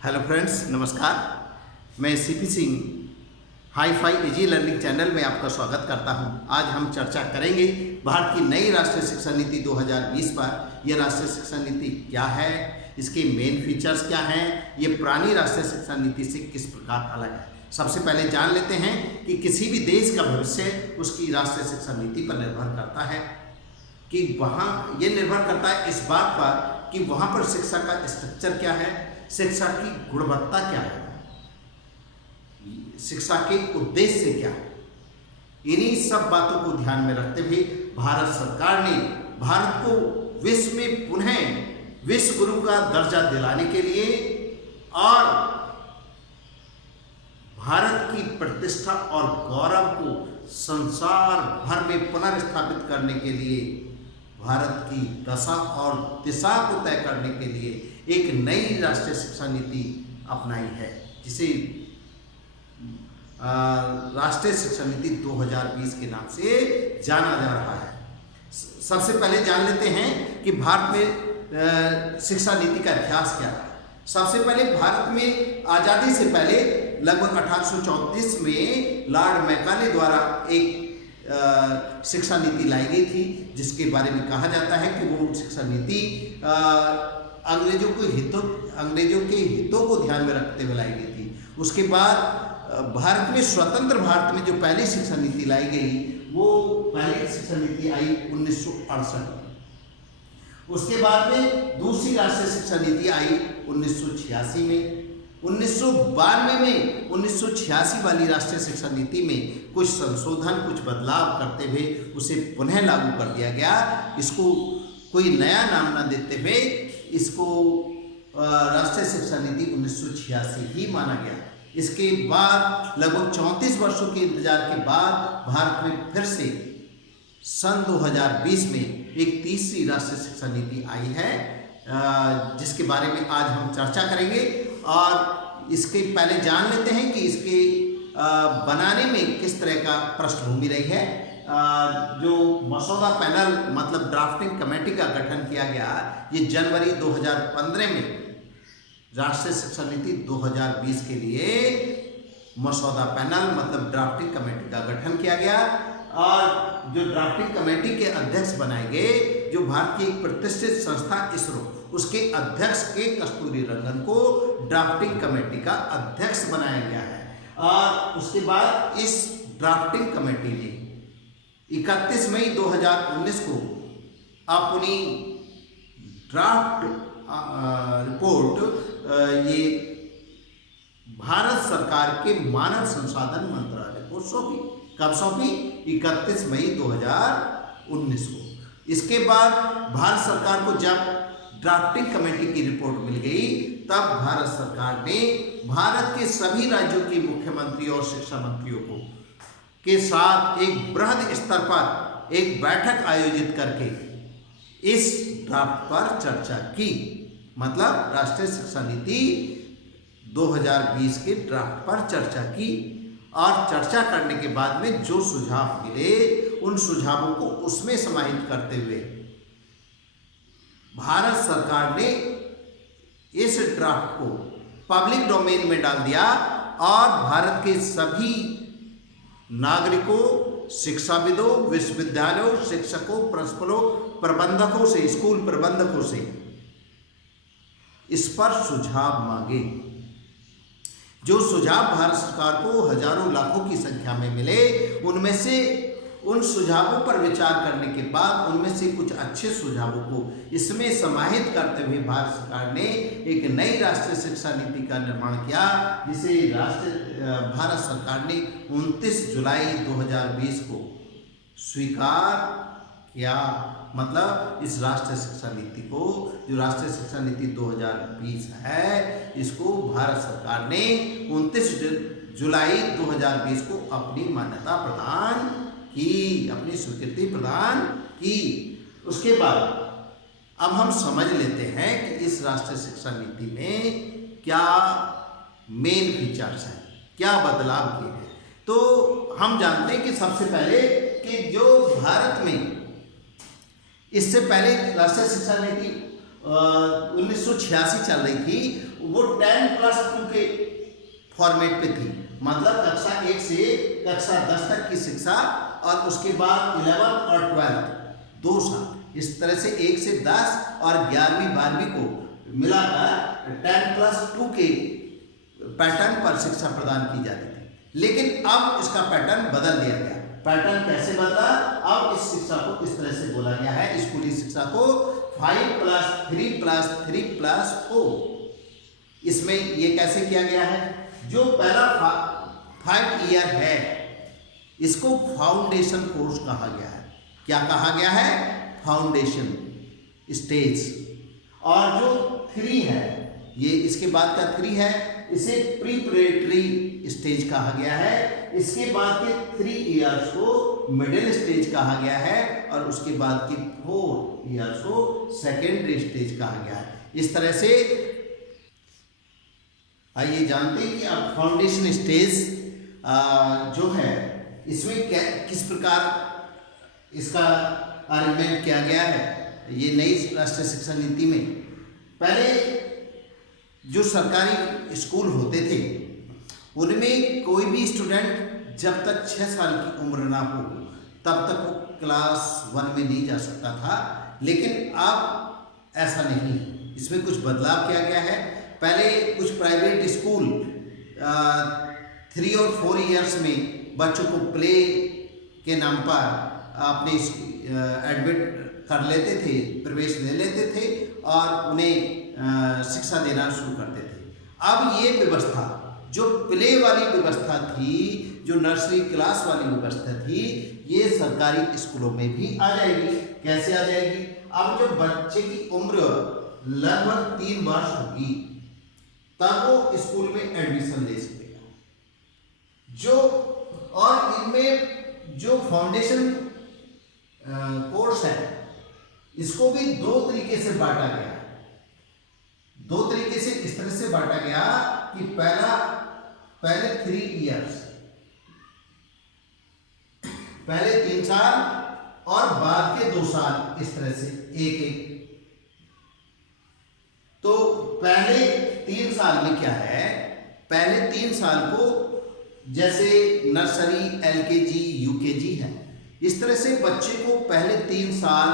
Hello friends, नमस्कार। मैं CP Singh hi fi easy learning channel में आपका स्वागत करता हूं। आज हम चर्चा करेंगे भारत की नई राष्ट्रीय शिक्षा नीति 2020 पर। यह राष्ट्रीय शिक्षा नीति क्या है, इसके मेन फीचर्स क्या हैं, ये पुरानी राष्ट्रीय शिक्षा नीति से किस प्रकार अलग है। सबसे पहले जान लेते हैं कि किसी भी देश का भविष्य उसकी राष्ट्रीय शिक्षा नीति पर निर्भर करता है। कि वहाँ ये निर्भर करता है इस बात पर कि वहाँ पर शिक्षा का स्ट्रक्चर क्या है, शिक्षा की गुणवत्ता क्या है, शिक्षा के उद्देश्य क्या है। इन्हीं सब बातों को ध्यान में रखते हुए भारत सरकार ने भारत को विश्व में पुनः विश्व गुरु का दर्जा दिलाने के लिए और भारत की प्रतिष्ठा और गौरव को संसार भर में पुनर्स्थापित करने के लिए, भारत की दशा और दिशा को तय करने के लिए एक नई राष्ट्रीय शिक्षा नीति अपनाई है, जिसे राष्ट्रीय शिक्षा नीति 2020 के नाम से जाना जा रहा है। सबसे पहले जान लेते हैं कि भारत में शिक्षा नीति का इतिहास क्या है। सबसे पहले भारत में आज़ादी से पहले लगभग 1834 में लॉर्ड मैकाले द्वारा एक शिक्षा नीति लाई गई थी, जिसके बारे में कहा जाता है कि वो शिक्षा नीति अंग्रेजों के हितों को ध्यान में रखते हुए लाई गई थी। उसके बाद भारत में स्वतंत्र भारत में जो पहली शिक्षा नीति लाई गई, वो पहली शिक्षा नीति आई 1968। उसके बाद में दूसरी राष्ट्रीय शिक्षा नीति आई 1986 में। 1992 में 1986 वाली राष्ट्रीय शिक्षा नीति में कुछ संशोधन, कुछ बदलाव करते हुए उसे पुनः लागू कर दिया गया। इसको कोई नया नाम न देते हुए इसको राष्ट्रीय शिक्षा नीति 1986 ही माना गया। इसके बाद लगभग 34 वर्षों के इंतजार के बाद भारत में फिर से सन 2020 में एक तीसरी राष्ट्रीय शिक्षा नीति आई है, जिसके बारे में आज हम चर्चा करेंगे। और इसके पहले जान लेते हैं कि इसके बनाने में किस तरह का पृष्ठभूमि रही है। जो मसौदा पैनल मतलब ड्राफ्टिंग कमेटी का गठन किया गया, ये जनवरी 2015 में राष्ट्रीय शिक्षा नीति 2020 के लिए मसौदा पैनल मतलब ड्राफ्टिंग कमेटी का गठन किया गया। और जो ड्राफ्टिंग कमेटी के अध्यक्ष बनाए गए, जो भारत की एक प्रतिष्ठित संस्था इसरो, उसके अध्यक्ष के कस्तूरी रंगन को ड्राफ्टिंग कमेटी का अध्यक्ष बनाया गया है। और उसके बाद इस ड्राफ्टिंग कमेटी ने 31 मई 2019 को अपनी ड्राफ्ट रिपोर्ट ये भारत सरकार के मानव संसाधन मंत्रालय को सौंपी। कब सौंपी? 31 मई 2019 को। इसके बाद भारत सरकार को जब ड्राफ्टिंग कमेटी की रिपोर्ट मिल गई, तब भारत सरकार ने भारत के सभी राज्यों के मुख्यमंत्री और शिक्षा मंत्रियों को के साथ एक बृहद स्तर पर एक बैठक आयोजित करके इस ड्राफ्ट पर चर्चा की। मतलब राष्ट्रीय शिक्षा नीति 2020 के ड्राफ्ट पर चर्चा की। और चर्चा करने के बाद में जो सुझाव मिले, उन सुझावों को उसमें समाहित करते हुए भारत सरकार ने इस ड्राफ्ट को पब्लिक डोमेन में डाल दिया और भारत के सभी नागरिकों, शिक्षाविदों, विश्वविद्यालयों, शिक्षकों, प्रिंसिपलों, प्रबंधकों से, स्कूल प्रबंधकों से इस पर सुझाव मांगे। जो सुझाव भारत सरकार को हजारों लाखों की संख्या में मिले, उनमें से उन सुझावों पर विचार करने के बाद उनमें से कुछ अच्छे सुझावों को इसमें समाहित करते हुए भारत सरकार ने एक नई राष्ट्रीय शिक्षा नीति का निर्माण किया, जिसे भारत सरकार ने 29 जुलाई 2020 को स्वीकार किया। मतलब इस राष्ट्रीय शिक्षा नीति को, जो राष्ट्रीय शिक्षा नीति 2020 है, इसको भारत सरकार ने 29 जुलाई 2020 को अपनी मान्यता प्रदान की, अपनी स्वीकृति प्रदान की। उसके बाद अब हम समझ लेते हैं कि इस राष्ट्रीय शिक्षा नीति में क्या मेन फीचर्स हैं, क्या बदलाव किए हैं। तो हम जानते हैं कि सबसे पहले कि जो भारत में इससे पहले राष्ट्रीय शिक्षा नीति 1986 चल रही थी, वो 10+2 के फॉर्मेट पे थी। मतलब कक्षा 1 से कक्षा 10 तक की शिक्षा और उसके बाद 11 और 12 2 साल, इस तरह से 1 से 10 और 11वीं 12वीं को मिलाकर 10+2 के पैटर्न पर शिक्षा प्रदान की जाती थी। लेकिन अब इसका पैटर्न बदल दिया गया। पैटर्न कैसे बदला? अब इस शिक्षा को इस तरह से बोला गया है, स्कूली शिक्षा को 5+3+3+4। इसमें ये कैसे किया गया है? जो पहला 5 ईयर है इसको फाउंडेशन कोर्स कहा गया है। क्या कहा गया है? Foundation stage. और जो 3 है, ये इसके बाद का 3 है, इसे प्रीपरेटरी स्टेज कहा गया है। इसके बाद के 3 इयर्स को मिडिल स्टेज कहा गया है और उसके बाद के 4 इयर्स को सेकेंडरी स्टेज कहा गया है। इस तरह से आइए जानते हैं कि अब फाउंडेशन स्टेज जो है इसमें किस प्रकार इसका अरेंजमेंट किया गया है। ये नई राष्ट्रीय शिक्षा नीति में पहले जो सरकारी स्कूल होते थे उनमें कोई भी स्टूडेंट जब तक 6 साल की उम्र ना हो तब तक वो क्लास 1 में नहीं जा सकता था। लेकिन अब ऐसा नहीं, इसमें कुछ बदलाव किया गया है। पहले कुछ प्राइवेट स्कूल 3 और 4 इयर्स में बच्चों को प्ले के नाम पर अपने एडमिट कर लेते थे, प्रवेश ले लेते थे और उन्हें शिक्षा देना शुरू करते थे। अब ये व्यवस्था जो प्ले वाली व्यवस्था थी, जो नर्सरी क्लास वाली व्यवस्था थी, ये सरकारी स्कूलों में भी आ जाएगी। कैसे आ जाएगी? अब जब बच्चे की उम्र लगभग 3 वर्ष होगी तब वो स्कूल में एडमिशन ले सकेगा। जो और इनमें जो फाउंडेशन कोर्स है इसको भी 2 तरीके से बांटा गया। 2 तरीके से इस तरह से बांटा गया कि पहले 3 इयर्स, पहले 3 साल और बाद के 2 साल, इस तरह से एक। तो पहले 3 साल में क्या है? पहले 3 साल को जैसे नर्सरी, LKG, UKG है, इस तरह से बच्चे को पहले 3 साल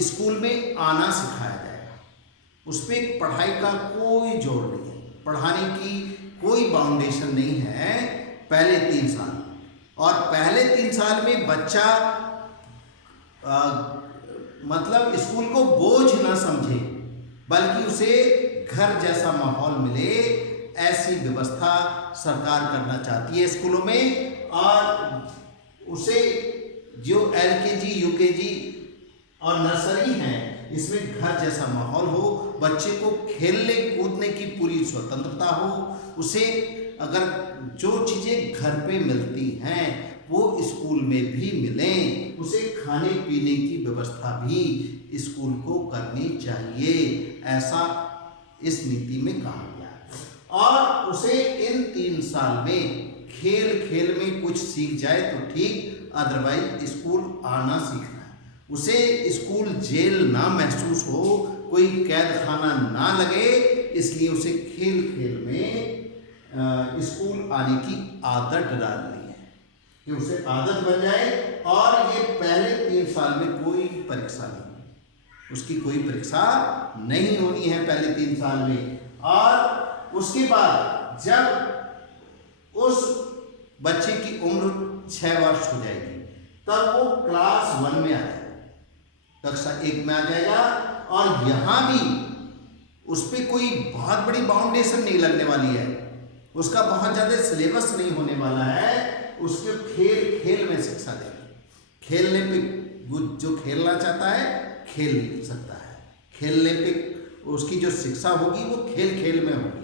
स्कूल में आना सिखाया जाएगा। उस पर पढ़ाई का कोई जोर नहीं है, पढ़ाने की कोई बाउंडेशन नहीं है पहले 3 साल। और पहले 3 साल में बच्चा मतलब स्कूल को बोझ न समझे बल्कि उसे घर जैसा माहौल मिले, ऐसी व्यवस्था सरकार करना चाहती है स्कूलों में। और उसे जो LKG, UKG और नर्सरी हैं इसमें घर जैसा माहौल हो, बच्चे को खेलने कूदने की पूरी स्वतंत्रता हो, उसे अगर जो चीज़ें घर पे मिलती हैं वो स्कूल में भी मिलें, उसे खाने पीने की व्यवस्था भी स्कूल को करनी चाहिए, ऐसा इस नीति में कहा गया है। और उसे इन 3 साल में खेल में कुछ सीख जाए तो ठीक, अदरवाइज स्कूल आना सीखना है। उसे स्कूल जेल ना महसूस हो, कोई कैद खाना ना लगे, इसलिए उसे खेल में स्कूल आने की आदत डालनी है कि उसे आदत बन जाए। और ये पहले 3 साल में कोई परीक्षा नहीं, उसकी कोई परीक्षा नहीं होनी है पहले 3 साल में। और उसके बाद जब उस बच्चे की उम्र 6 वर्ष हो जाएगी तब वो क्लास 1 में आ जाएगा, कक्षा 1 में आ जाएगा। और यहाँ भी उस पर कोई बहुत बड़ी बाउंडेशन नहीं लगने वाली है, उसका बहुत ज़्यादा सिलेबस नहीं होने वाला है। उसके खेल में शिक्षा देंगे, खेलने पे जो खेलना चाहता है खेल सकता है, खेलने पे उसकी जो शिक्षा होगी वो खेल में होगी,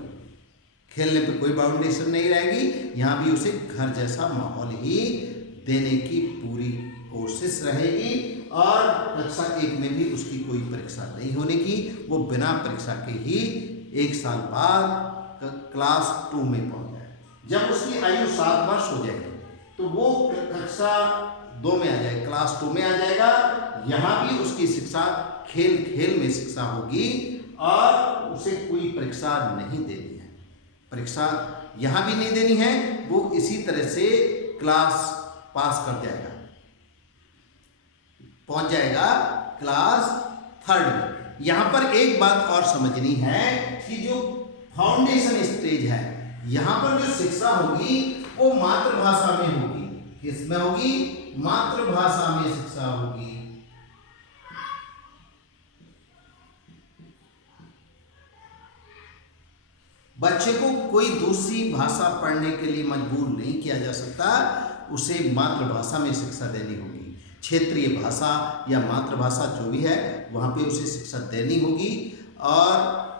खेलने पे कोई बाउंडेशन नहीं रहेगी। यहाँ भी उसे घर जैसा माहौल ही देने की पूरी कोशिश रहेगी। और कक्षा 1 में भी उसकी कोई परीक्षा नहीं होने की, वो बिना परीक्षा के ही 1 साल बाद क्लास 2 में पहुँच जाए। जब उसकी आयु 7 वर्ष हो जाएगी तो वो कक्षा 2 में आ जाएगा, क्लास 2 में आ जाएगा। यहाँ भी उसकी शिक्षा खेल खेल में शिक्षा होगी और उसे कोई परीक्षा नहीं देनी है। परीक्षा यहाँ भी नहीं देनी है, वो इसी तरह से क्लास पास कर जाएगा, पहुंच जाएगा क्लास 3rd में। यहाँ पर एक बात और समझनी है कि जो फाउंडेशन स्टेज है, यहाँ पर जो शिक्षा होगी वो मातृभाषा में होगी। किसमें होगी? मातृभाषा में शिक्षा होगी। बच्चे को कोई दूसरी भाषा पढ़ने के लिए मजबूर नहीं किया जा सकता, उसे मातृभाषा में शिक्षा देनी होगी। क्षेत्रीय भाषा या मातृभाषा जो भी है वहाँ पे उसे शिक्षा देनी होगी। और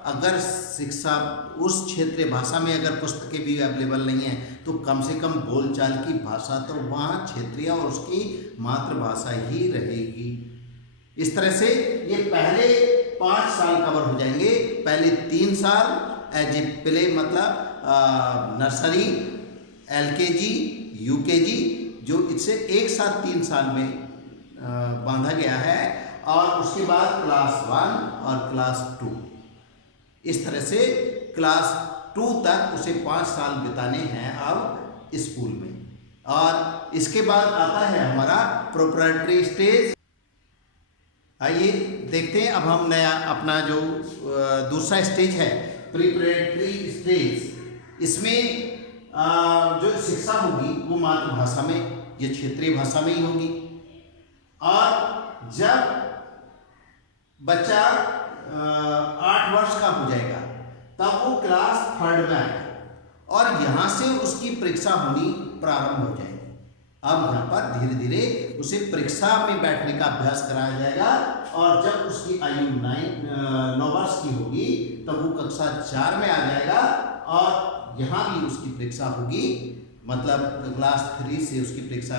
अगर शिक्षा उस क्षेत्रीय भाषा में अगर पुस्तकें भी अवेलेबल नहीं हैं तो कम से कम बोलचाल की भाषा तो वहाँ क्षेत्रीय और उसकी मातृभाषा ही रहेगी। इस तरह से ये पहले 5 साल कवर हो जाएंगे। पहले 3 साल एज ए प्ले मतलब नर्सरी, LKG, UKG, जो इससे एक साथ 3 साल में बांधा गया है, और उसके बाद क्लास 1 और क्लास 2। इस तरह से क्लास 2 तक उसे 5 साल बिताने हैं अब स्कूल में। और इसके बाद आता है हमारा प्रोप्राइटरी स्टेज। आइए देखते हैं अब हम नया अपना जो दूसरा स्टेज है प्रिपरेटरी स्टेज। इसमें जो शिक्षा होगी वो मातृभाषा में या क्षेत्रीय भाषा में ही होगी। और जब बच्चा 8 वर्ष का हो जाएगा तब वो क्लास 3rd में आएगा और यहाँ से उसकी परीक्षा होनी प्रारंभ हो जाएगी। अब यहाँ पर धीरे धीरे उसे परीक्षा में बैठने का अभ्यास कराया जाएगा, और जब उसकी आयु 9 वर्ष की होगी तब वो कक्षा 4 में आ जाएगा और यहाँ भी उसकी परीक्षा होगी। मतलब क्लास 3 से उसकी परीक्षा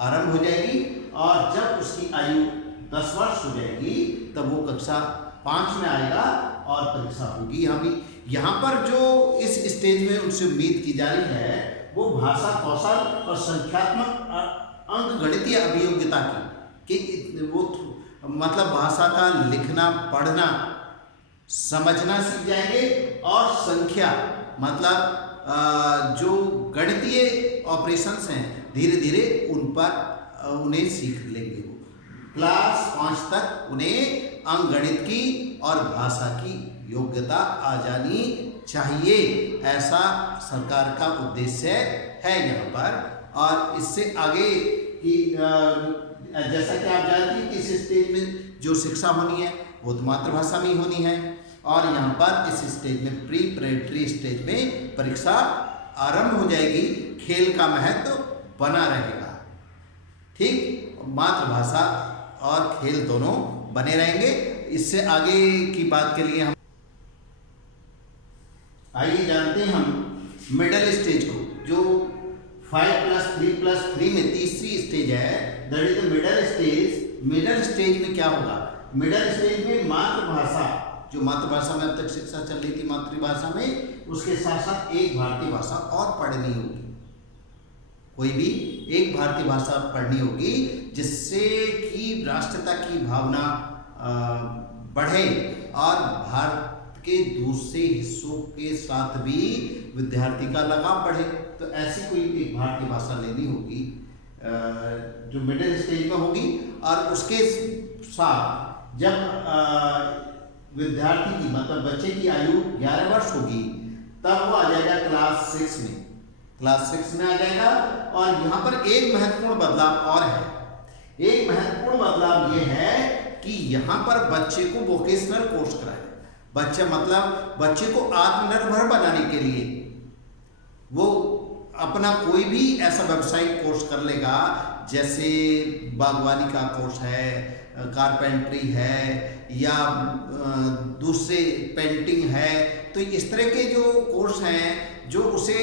आरंभ हो जाएगी, और जब उसकी आयु 10 वर्ष हो जाएगी तब वो कक्षा 5 में आएगा और परीक्षा होगी। यहाँ पर जो इस स्टेज में उनसे उम्मीद की जा रही है वो भाषा कौशल और संख्यात्मक अंकगणितीय अभियोग्यता की कि वो मतलब भाषा का लिखना पढ़ना समझना सीख जाएंगे, और संख्या मतलब जो गणितीय ऑपरेशंस हैं धीरे धीरे उन्हें सीख लेंगे। वो क्लास 5 तक उन्हें अंकगणित की और भाषा की योग्यता आ जानी चाहिए, ऐसा सरकार का उद्देश्य है यहाँ पर। और इससे आगे की जैसा कि आप जानते हैं कि इस स्टेज में जो शिक्षा होनी है वो तो मातृभाषा में ही होनी है, और यहाँ पर इस स्टेज में प्रिपरेटरी स्टेज में परीक्षा आरंभ हो जाएगी। खेल का महत्व बना रहेगा, ठीक, मातृभाषा और खेल दोनों बने रहेंगे। इससे आगे की बात के लिए हम आइए जानते हैं हम मिडल स्टेज को, जो 5+3+3 में तीसरी स्टेज है, that is the middle stage. Middle stage में क्या होगा? मिडल स्टेज में मातृभाषा, जो मातृभाषा में अब तक शिक्षा चल रही थी मातृभाषा में, उसके साथ साथ एक भारतीय भाषा और पढ़नी होगी। कोई भी एक भारतीय भाषा पढ़नी होगी जिससे कि राष्ट्रता की भावना बढ़े और भारत के दूसरे हिस्सों के साथ भी विद्यार्थी का लगाव बढ़े। तो ऐसी कोई एक भारतीय भाषा लेनी होगी जो मिडिल स्टेज में होगी, और उसके साथ जब विद्यार्थी की मतलब बच्चे की आयु 11 वर्ष होगी तब वो आ जाएगा क्लास 6 में। क्लास 6 में आ जाएगा। और यहाँ पर एक महत्वपूर्ण बदलाव और है। एक महत्वपूर्ण बदलाव ये है कि यहाँ पर बच्चे को वोकेशनल कोर्स कराया। बच्चा मतलब बच्चे को आत्मनिर्भर बनाने के लिए वो अपना कोई भी ऐसा व्यावसायिक कोर्स कर लेगा, जैसे बागवानी का कोर्स है, कारपेंटरी है, या दूसरे पेंटिंग है। तो इस तरह के जो कोर्स हैं जो उसे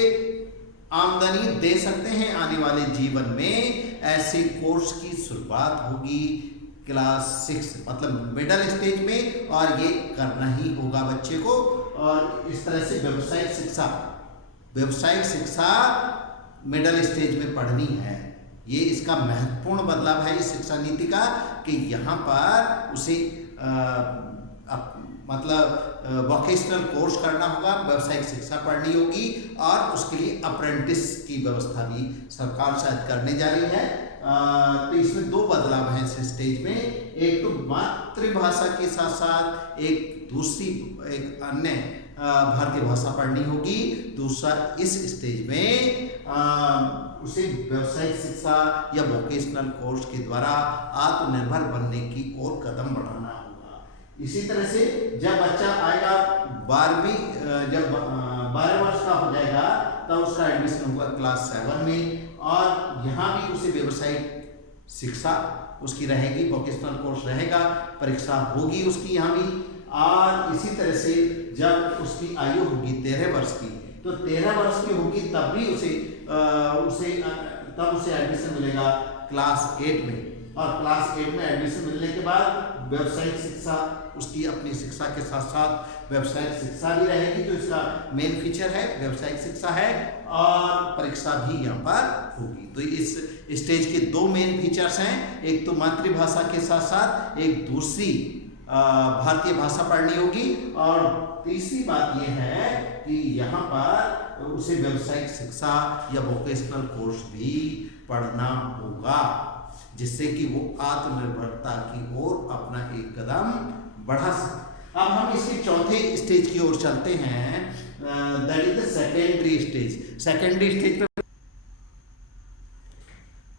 आमदनी दे सकते हैं आने वाले जीवन में, ऐसे कोर्स की शुरुआत होगी क्लास 6 मतलब मिडिल स्टेज में, और ये करना ही होगा बच्चे को। और इस तरह से व्यावसायिक शिक्षा मिडिल स्टेज में पढ़नी है। ये इसका महत्वपूर्ण बदलाव है इस शिक्षा नीति का कि यहाँ पर उसे मतलब वोकेशनल कोर्स करना होगा, व्यावसायिक शिक्षा पढ़नी होगी और उसके लिए अप्रेंटिस की व्यवस्था भी सरकार शायद करने जा रही है। तो इसमें दो बदलाव हैं इस स्टेज में, एक तो मातृभाषा के साथ साथ एक दूसरी एक अन्य भारतीय भाषा पढ़नी होगी। दूसरा इस स्टेज में उसे व्यावसायिक शिक्षा या वोकेशनल कोर्स के द्वारा आत्मनिर्भर बनने की ओर कदम बढ़ाना होगा। इसी तरह से जब बच्चा आएगा 12 वर्ष का हो जाएगा तब उसका एडमिशन होगा क्लास 7 में और यहाँ भी उसे व्यावसायिक शिक्षा उसकी रहेगी, वोकेशनल कोर्स रहेगा, परीक्षा होगी उसकी यहाँ भी। और इसी तरह से जब उसकी आयु होगी 13 वर्ष की, तो 13 वर्ष की होगी तब भी तब उसे एडमिशन मिलेगा क्लास 8 में। और क्लास 8 में एडमिशन मिलने के बाद व्यावसायिक शिक्षा उसकी अपनी शिक्षा के साथ साथ व्यावसायिक शिक्षा भी रहेगी, जो इसका मेन फीचर है व्यावसायिक शिक्षा है, और परीक्षा भी यहाँ पर होगी। तो इस स्टेज के दो मेन फीचर्स हैं, एक तो मातृभाषा के साथ साथ एक दूसरी भारतीय भाषा पढ़नी होगी, और तीसरी बात यह है कि यहाँ पर उसे व्यावसायिक शिक्षा या वोकेशनल कोर्स भी पढ़ना होगा, जिससे कि वो आत्मनिर्भरता की ओर अपना एक कदम बढ़ा सके। अब हम इसके चौथे स्टेज की ओर चलते हैं, that is the secondary stage. Secondary stage पे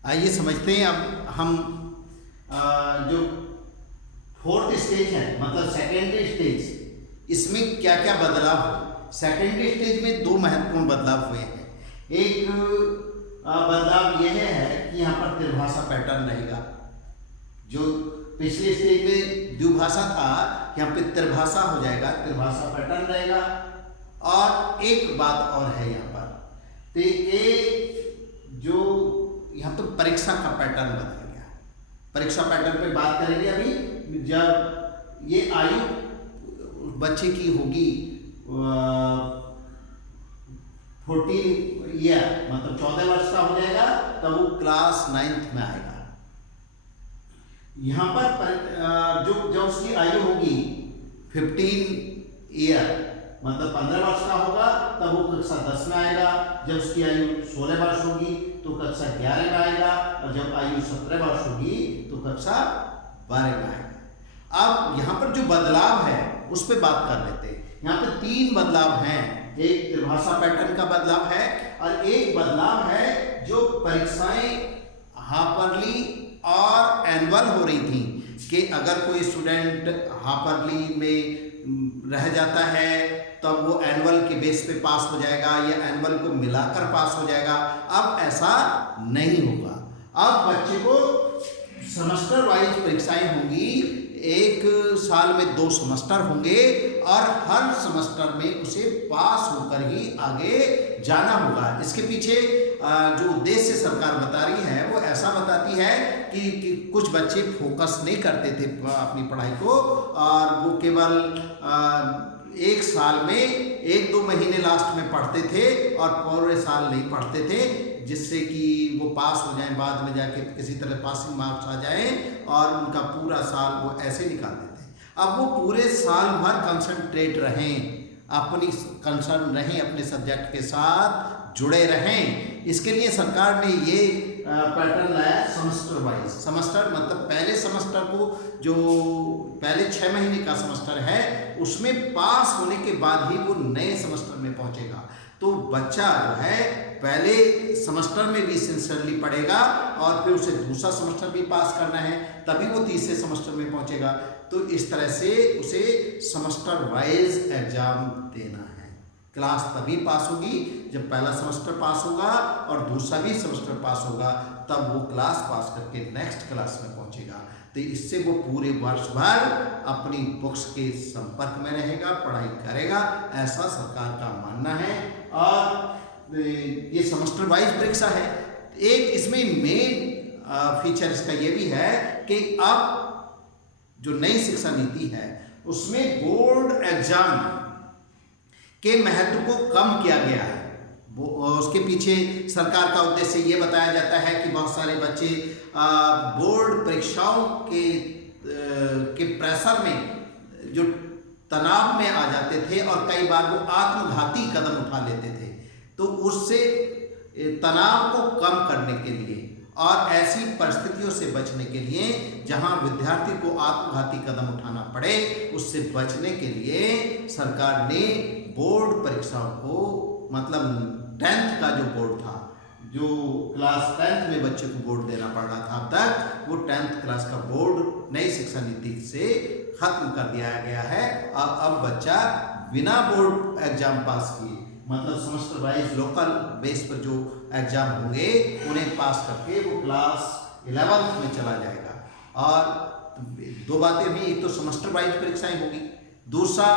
आइए समझते हैं। अब हम जो फोर्थ स्टेज है मतलब सेकेंडरी स्टेज, इसमें क्या क्या बदलाव हुए। सेकेंडरी स्टेज में दो महत्वपूर्ण बदलाव हुए हैं। एक बदलाव यह है कि यहाँ पर त्रिभाषा पैटर्न रहेगा। जो पिछले स्टेज में द्विभाषा था, यहाँ पे त्रिभाषा हो जाएगा, त्रिभाषा पैटर्न रहेगा। और एक बात और है यहाँ पर, तो एक जो यहाँ पे परीक्षा का पैटर्न बदल गया। परीक्षा पैटर्न पे बात करेंगे अभी। जब ये आयु बच्चे की होगी 14 ईयर मतलब 14 वर्ष का हो जाएगा, तब वो क्लास 9th में आएगा। यहाँ पर जो उसकी आयु होगी 15 ईयर मतलब 15 वर्ष का होगा, तब वो कक्षा 10 में आएगा। जब उसकी आयु 16 वर्ष होगी तो कक्षा 11 में आएगा, और जब आयु 17 वर्ष होगी तो कक्षा 12 में आएगा। अब यहाँ पर जो बदलाव है उस पर बात कर लेते हैं। यहाँ पे 3 बदलाव हैं। एक त्रिभाषा पैटर्न का बदलाव है, और एक बदलाव है जो परीक्षाएं हाफरली और एनुअल हो रही थी, कि अगर कोई स्टूडेंट हाफरली में रह जाता है तब वो एनुअल के बेस पे पास हो जाएगा या एनुअल को मिलाकर पास हो जाएगा। अब ऐसा नहीं होगा। अब बच्चे को सेमेस्टर वाइज परीक्षाएं होंगी। एक साल में 2 सेमेस्टर होंगे और हर सेमेस्टर में उसे पास होकर ही आगे जाना होगा। इसके पीछे जो उद्देश्य सरकार बता रही है वो ऐसा बताती है कि कुछ बच्चे फोकस नहीं करते थे अपनी पढ़ाई को, और वो केवल एक साल में 1-2 महीने लास्ट में पढ़ते थे और पूरे साल नहीं पढ़ते थे, जिससे कि वो पास हो जाएं, बाद में जाके किसी तरह पासिंग मार्क्स आ जाएं और उनका पूरा साल वो ऐसे निकाल देते हैं। अब वो पूरे साल भर कंसंट्रेट रहें, अपनी कंसर्न रहें, अपने सब्जेक्ट के साथ जुड़े रहें। इसके लिए सरकार ने ये पैटर्न लाया सेमेस्टर वाइज। सेमेस्टर मतलब पहले सेमेस्टर को, जो पहले 6 महीने का सेमेस्टर है, उसमें पास होने के बाद ही वो नए सेमेस्टर में पहुंचेगा। तो बच्चा जो है पहले सेमेस्टर में भी सिंसियरली पढ़ेगा और फिर उसे दूसरा सेमेस्टर भी पास करना है, तभी वो तीसरे सेमेस्टर में पहुंचेगा। तो इस तरह से उसे सेमेस्टर वाइज एग्जाम देना है। क्लास तभी पास होगी जब पहला सेमेस्टर पास होगा और दूसरा भी सेमेस्टर पास होगा, तब वो क्लास पास करके नेक्स्ट क्लास में पहुंचेगा। तो इससे वो पूरे वर्ष भर अपनी बुक्स के संपर्क में रहेगा, पढ़ाई करेगा, ऐसा सरकार का मानना है। और ये सेमेस्टर वाइज परीक्षा है। एक इसमें मेन फीचर इसका ये भी है कि अब जो नई शिक्षा नीति है उसमें बोर्ड एग्जाम के महत्व को कम किया गया है। उसके पीछे सरकार का उद्देश्य ये बताया जाता है कि बहुत सारे बच्चे बोर्ड परीक्षाओं के प्रेशर में जो तनाव में आ जाते थे और कई बार वो आत्मघाती कदम उठा लेते थे। तो उससे तनाव को कम करने के लिए और ऐसी परिस्थितियों से बचने के लिए जहां विद्यार्थी को आत्मघाती कदम उठाना पड़े, उससे बचने के लिए सरकार ने बोर्ड परीक्षाओं को, मतलब 10th का जो बोर्ड था, जो क्लास 10th में बच्चे को बोर्ड देना पड़ रहा था अब तक, वो 10th क्लास का बोर्ड नई शिक्षा नीति से खत्म कर दिया गया है। अब बच्चा बिना बोर्ड एग्जाम पास किए, मतलब सेमेस्टर वाइज लोकल बेस पर जो एग्जाम होंगे उन्हें पास करके वो क्लास 11th में चला जाएगा। और दो बातें भी, एक तो सेमेस्टर वाइज परीक्षाएं होगी, दूसरा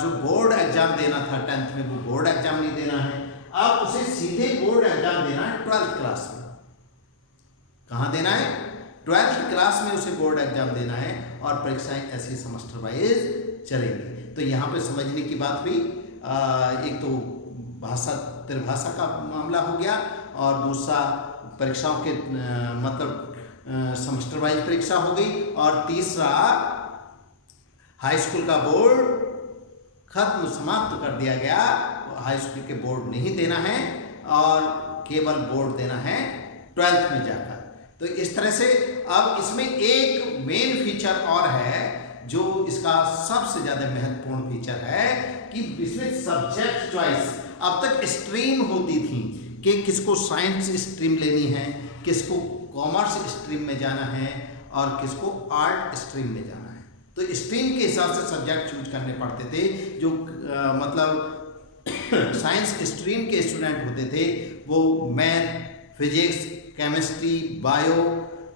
जो बोर्ड एग्जाम देना था 10th में वो बोर्ड एग्जाम नहीं देना है, अब उसे सीधे बोर्ड एग्जाम देना है 12th क्लास में। कहाँ देना है? 12th क्लास में उसे बोर्ड एग्जाम देना है और परीक्षाएं ऐसी सेमेस्टर वाइज चलेंगी। तो यहाँ पे समझने की बात हुई, एक तो भाषा त्रिभाषा का मामला हो गया और दूसरा परीक्षाओं के मतलब सेमेस्टर वाइज परीक्षा हो गई, और तीसरा हाई स्कूल का बोर्ड खत्म समाप्त कर दिया गया। हाई स्कूल के बोर्ड नहीं देना है और केवल बोर्ड देना है 12th में जाकर। तो इस तरह से अब इसमें एक मेन फीचर और है जो इसका सबसे ज़्यादा महत्वपूर्ण फीचर है कि इसमें सब्जेक्ट चॉइस। अब तक स्ट्रीम होती थी कि किसको साइंस स्ट्रीम लेनी है, किसको कॉमर्स स्ट्रीम में जाना है और किसको आर्ट स्ट्रीम में जाना है। तो स्ट्रीम के हिसाब से सब्जेक्ट चूज करने पड़ते थे। जो मतलब साइंस स्ट्रीम के स्टूडेंट होते थे वो मैथ, फिजिक्स, केमिस्ट्री, बायो,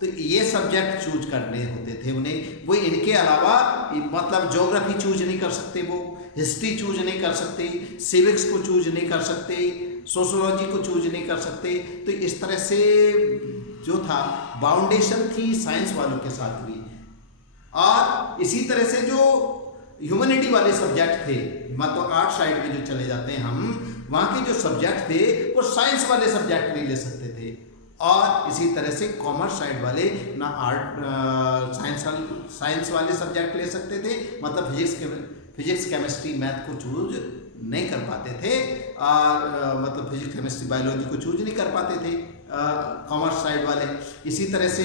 तो ये सब्जेक्ट चूज करने होते थे उन्हें। वो इनके अलावा मतलब ज्योग्राफी चूज नहीं कर सकते, वो हिस्ट्री चूज नहीं कर सकते, सिविक्स को चूज नहीं कर सकते, सोशोलॉजी को चूज नहीं कर सकते। तो इस तरह से जो था बाउंडेशन थी साइंस वालों के साथ भी। और इसी तरह से जो ह्यूमैनिटी वाले सब्जेक्ट थे, मतलब आर्ट साइड में जो चले जाते हैं हम, वहाँ के जो सब्जेक्ट थे वो साइंस वाले सब्जेक्ट नहीं ले सकते थे। और इसी तरह से कॉमर्स साइड वाले ना आर्ट साइंस वाले सब्जेक्ट ले सकते थे, मतलब फिजिक्स केमिस्ट्री मैथ को चूज नहीं कर पाते थे, और मतलब फिजिक्स केमिस्ट्री बायोलॉजी को चूज नहीं कर पाते थे कॉमर्स साइड वाले। इसी तरह से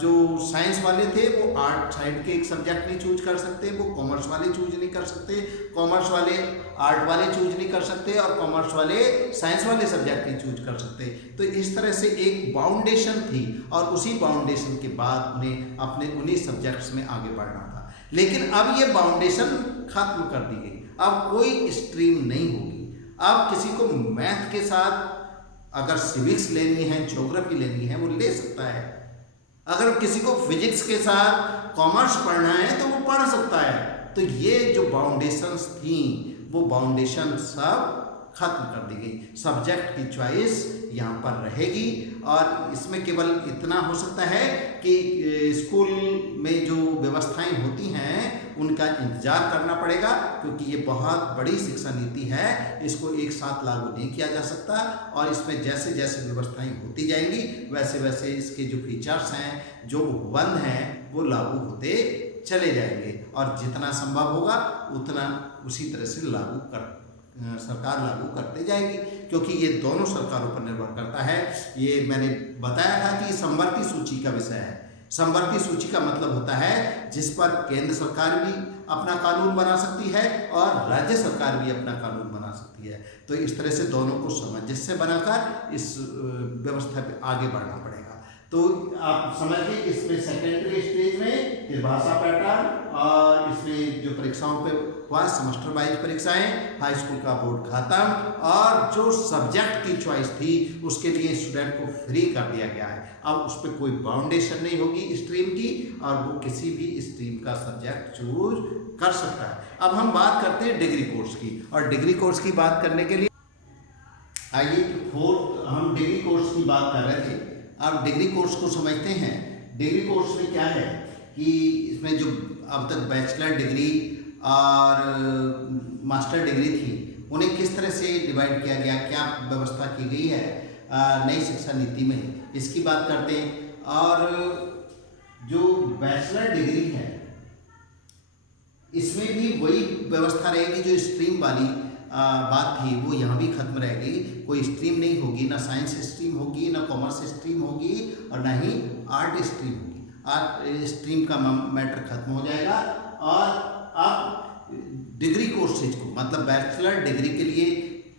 जो साइंस वाले थे वो आर्ट साइड के एक सब्जेक्ट नहीं चूज कर सकते, वो कॉमर्स वाले चूज नहीं कर सकते, कॉमर्स वाले आर्ट वाले चूज नहीं कर सकते और कॉमर्स वाले साइंस वाले सब्जेक्ट नहीं चूज कर सकते। तो इस तरह से एक बाउंडेशन थी और उसी बाउंडेशन के बाद उन्हें अपने उन्हीं सब्जेक्ट्स में आगे बढ़ना था। लेकिन अब ये बाउंडेशन खत्म कर दी गई, अब कोई स्ट्रीम नहीं होगी। अब किसी को मैथ के साथ अगर सिविक्स लेनी है, ज्योग्राफी लेनी है, वो ले सकता है। अगर किसी को फिजिक्स के साथ कॉमर्स पढ़ना है तो वो पढ़ सकता है। तो ये जो बाउंडेशंस थी वो बाउंडेशन सब खत्म कर दी गई। सब्जेक्ट की चॉइस यहाँ पर रहेगी और इसमें केवल इतना हो सकता है कि स्कूल में जो व्यवस्थाएं होती हैं उनका इंतजार करना पड़ेगा, क्योंकि ये बहुत बड़ी शिक्षा नीति है, इसको एक साथ लागू नहीं किया जा सकता। और इसमें जैसे जैसे व्यवस्थाएं होती जाएंगी वैसे वैसे इसके जो फीचर्स हैं, जो उपबंध हैं, वो लागू होते चले जाएंगे और जितना संभव होगा उतना उसी तरह से सरकार लागू करते जाएगी, क्योंकि ये दोनों सरकारों पर निर्भर करता है। ये मैंने बताया था कि समवर्ती सूची का विषय है। समवर्ती सूची का मतलब होता है जिस पर केंद्र सरकार भी अपना कानून बना सकती है और राज्य सरकार भी अपना कानून बना सकती है। तो इस तरह से दोनों को सामंजस्य बनाकर इस व्यवस्था पे आगे बढ़ना पड़ेगा। तो आप समझिए इसमें सेकेंडरी स्टेज में त्रिभाषा पैटर्न और इसमें जो परीक्षाओं पे हुआ सेमेस्टर वाइज परीक्षाएं, हाई स्कूल का बोर्ड खत्म और जो सब्जेक्ट की चॉइस थी उसके लिए स्टूडेंट को फ्री कर दिया गया है। अब उस पर कोई बाउंडेशन नहीं होगी स्ट्रीम की और वो किसी भी स्ट्रीम का सब्जेक्ट चूज कर सकता है। अब हम बात करते हैं डिग्री कोर्स की, और डिग्री कोर्स की बात करने के लिए आइए फोर्थ हम डिग्री कोर्स की बात कर रहे थे। अब डिग्री कोर्स को समझते हैं। डिग्री कोर्स में क्या है कि इसमें जो अब तक बैचलर डिग्री और मास्टर डिग्री थी उन्हें किस तरह से डिवाइड किया गया, क्या व्यवस्था की गई है नई शिक्षा नीति में, इसकी बात करते हैं। और जो बैचलर डिग्री है इसमें भी वही व्यवस्था रहेगी, जो स्ट्रीम वाली बात थी वो यहाँ भी खत्म रहेगी। कोई स्ट्रीम नहीं होगी, ना साइंस स्ट्रीम होगी, ना कॉमर्स स्ट्रीम होगी, और ना ही आर्ट स्ट्रीम होगी। आर्ट स्ट्रीम का मैटर खत्म हो जाएगा। और अब डिग्री कोर्सेज को, मतलब बैचलर डिग्री के लिए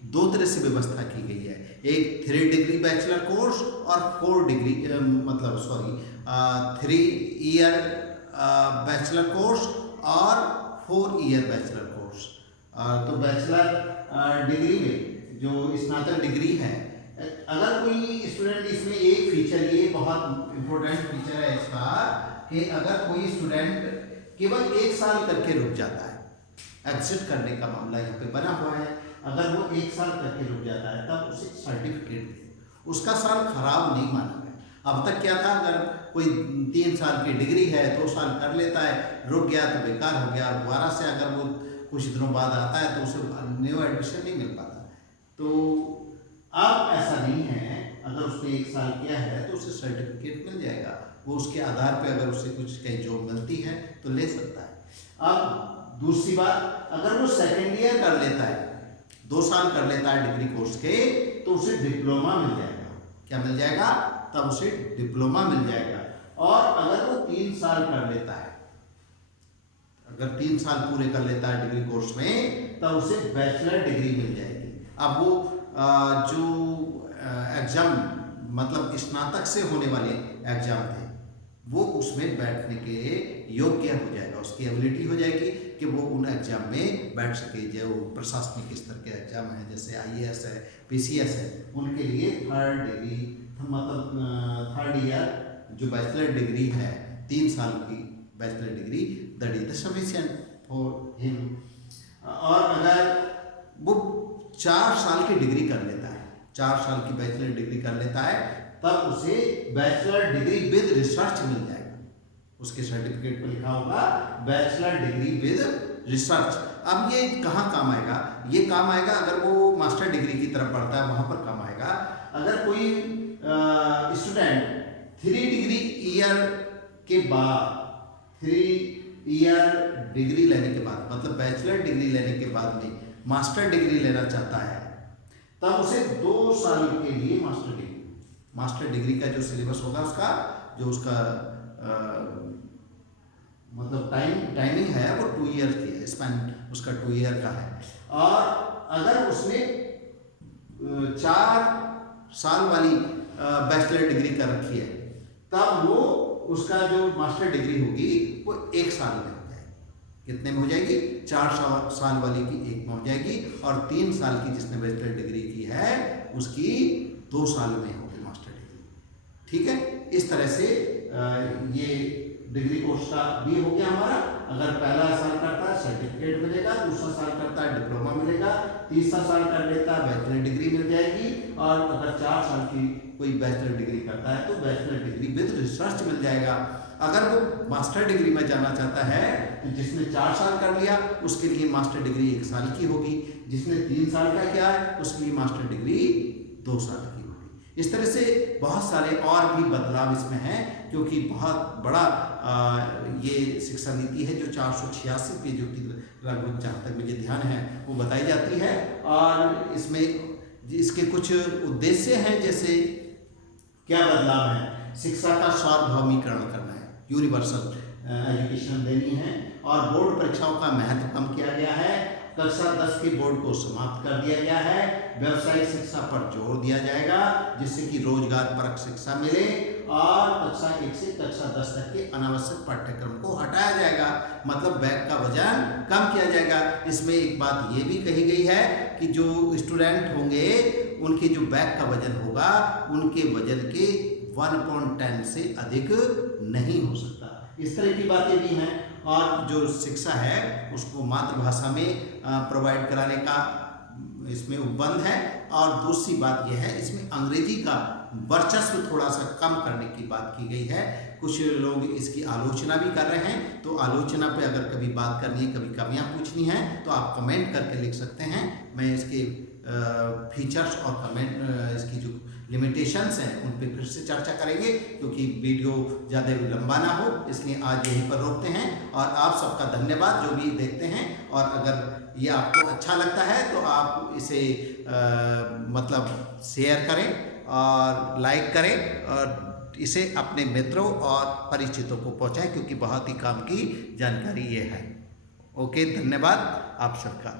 दो तरह से व्यवस्था की गई है। एक 3 डिग्री बैचलर कोर्स और 4 डिग्री 3 ईयर बैचलर कोर्स और 4 ईयर बैचलर कोर्स। तो बैचलर डिग्री में जो स्नातक डिग्री है, अगर कोई स्टूडेंट, इसमें एक फीचर, ये बहुत इम्पोर्टेंट फीचर है इसका, कि अगर कोई स्टूडेंट केवल 1 साल करके रुक जाता है, एग्जिट करने का मामला यहाँ पे बना हुआ है, अगर वो 1 साल करके रुक जाता है तब उसे सर्टिफिकेट दे, उसका साल खराब नहीं माना गया। अब तक क्या था, अगर कोई 3 साल की डिग्री है, 2 साल कर लेता है, रुक गया तो बेकार हो गया, और दोबारा से अगर वो कुछ दिनों बाद आता है तो उसे न्यू एडमिशन नहीं मिल पाता। तो अब ऐसा नहीं है, अगर उसने 1 साल किया है तो उसे सर्टिफिकेट मिल जाएगा, वो उसके आधार पे अगर उसे कुछ कहीं जॉब मिलती है तो ले सकता है। अब दूसरी बात, अगर वो सेकेंड ईयर कर लेता है, 2 साल कर लेता है डिग्री कोर्स के, तो उसे डिप्लोमा मिल जाएगा। क्या मिल जाएगा? तब उसे डिप्लोमा मिल जाएगा। और अगर वो 3 साल कर लेता है, अगर 3 साल पूरे कर लेता है डिग्री कोर्स में, तब उसे बैचलर डिग्री मिल जाएगी। अब वो जो एग्जाम, मतलब स्नातक से होने वाले एग्जाम थे, वो उसमें बैठने के योग्य हो जाएगा, उसकी एबिलिटी हो जाएगी कि वो उन एग्जाम में बैठ सके। जो प्रशासनिक स्तर के एग्जाम हैं, जैसे IAS है, PCS है, उनके लिए 3rd डिग्री, मतलब 3rd ईयर जो बैचलर डिग्री है, 3 साल की bachelor degree, that is the sufficient for him. और अगर वो 4 साल की डिग्री कर लेता है, 4 साल की बैचलर डिग्री कर लेता है, तब उसे बैचलर डिग्री विद रिसर्च मिल जाएगा। उसके सर्टिफिकेट पर लिखा होगा बैचलर डिग्री विद रिसर्च। अब ये कहाँ काम आएगा? ये काम आएगा अगर वो मास्टर डिग्री की तरफ बढ़ता है, वहाँ पर काम आएगा। अगर कोई स्टूडेंट 3 डिग्री ईयर के बाद, 3 ईयर डिग्री लेने के बाद, मतलब बैचलर डिग्री लेने के बाद में मास्टर डिग्री लेना चाहता है, तब उसे 2 साल के लिए मास्टर डिग्री का जो सिलेबस होगा उसका, जो उसका मतलब टाइमिंग है वो 2 ईयर की है, स्पैन उसका 2 ईयर का है। और अगर उसने 4 साल वाली बैचलर डिग्री कर रखी है, तब वो उसका जो मास्टर डिग्री होगी वो 1 साल में हो जाएगी। कितने में हो जाएगी? 4 साल वाली की 1 में हो जाएगी, और 3 साल की जिसने बैचलर डिग्री की है उसकी 2 साल में होगी मास्टर डिग्री। ठीक है, इस तरह से ये डिग्री कोर्स का भी हो गया हमारा। अगर पहला साल करता है सर्टिफिकेट मिलेगा, दूसरा साल करता है डिप्लोमा मिलेगा, तीसरा साल कर लेता है बैचलर डिग्री मिल जाएगी, और अगर 4 साल की कोई बैचलर डिग्री करता है तो बैचलर डिग्री विद रिसर्च मिल जाएगा। अगर वो मास्टर डिग्री में जाना चाहता है तो जिसने 4 साल कर लिया उसके लिए मास्टर डिग्री 1 साल की होगी, जिसने 3 साल का किया है उसके लिए मास्टर डिग्री 2 साल की होगी। इस तरह से बहुत सारे और भी बदलाव इसमें हैं, क्योंकि बहुत बड़ा ये शिक्षा नीति है जो 486 पेजों की लगभग, जहाँ तक मुझे ध्यान है, वो बताई जाती है। और इसमें इसके कुछ उद्देश्य हैं, जैसे क्या बदलाव है? शिक्षा का सार्वभौमिकरण करना है, यूनिवर्सल एजुकेशन देनी है, और बोर्ड परीक्षाओं का महत्व कम किया गया है। कक्षा 10 के बोर्ड को समाप्त कर दिया गया है। व्यावसायिक शिक्षा पर जोर दिया जाएगा जिससे कि रोजगार परक शिक्षा मिले, और कक्षा 1 से कक्षा 10 तक के अनावश्यक पाठ्यक्रम को हटाया जाएगा, मतलब बैग का वजन कम किया जाएगा। इसमें एक बात ये भी कही गई है कि जो स्टूडेंट होंगे उनके जो बैग का वजन होगा उनके वजन के 1/10 से अधिक नहीं हो सकता। इस तरह की बातें भी हैं। और जो शिक्षा है उसको मातृभाषा में प्रोवाइड कराने का इसमें उपबंध है। और दूसरी बात यह है, इसमें अंग्रेजी का वर्चस्व थोड़ा सा कम करने की बात की गई है। कुछ लोग इसकी आलोचना भी कर रहे हैं। तो आलोचना पे अगर कभी बात करनी है, कभी कमियां पूछनी है, तो आप कमेंट करके लिख सकते हैं। मैं इसके फीचर्स और कमेंट इसकी जो लिमिटेशंस हैं उन पे फिर से चर्चा करेंगे, क्योंकि वीडियो ज़्यादा लंबा ना हो, इसलिए आज यहीं पर रोकते हैं। और आप सबका धन्यवाद जो भी देखते हैं। और अगर ये आपको अच्छा लगता है तो आप इसे मतलब शेयर करें और लाइक करें और इसे अपने मित्रों और परिचितों को पहुंचाएं, क्योंकि बहुत ही काम की जानकारी ये है। ओके, धन्यवाद आप सबका।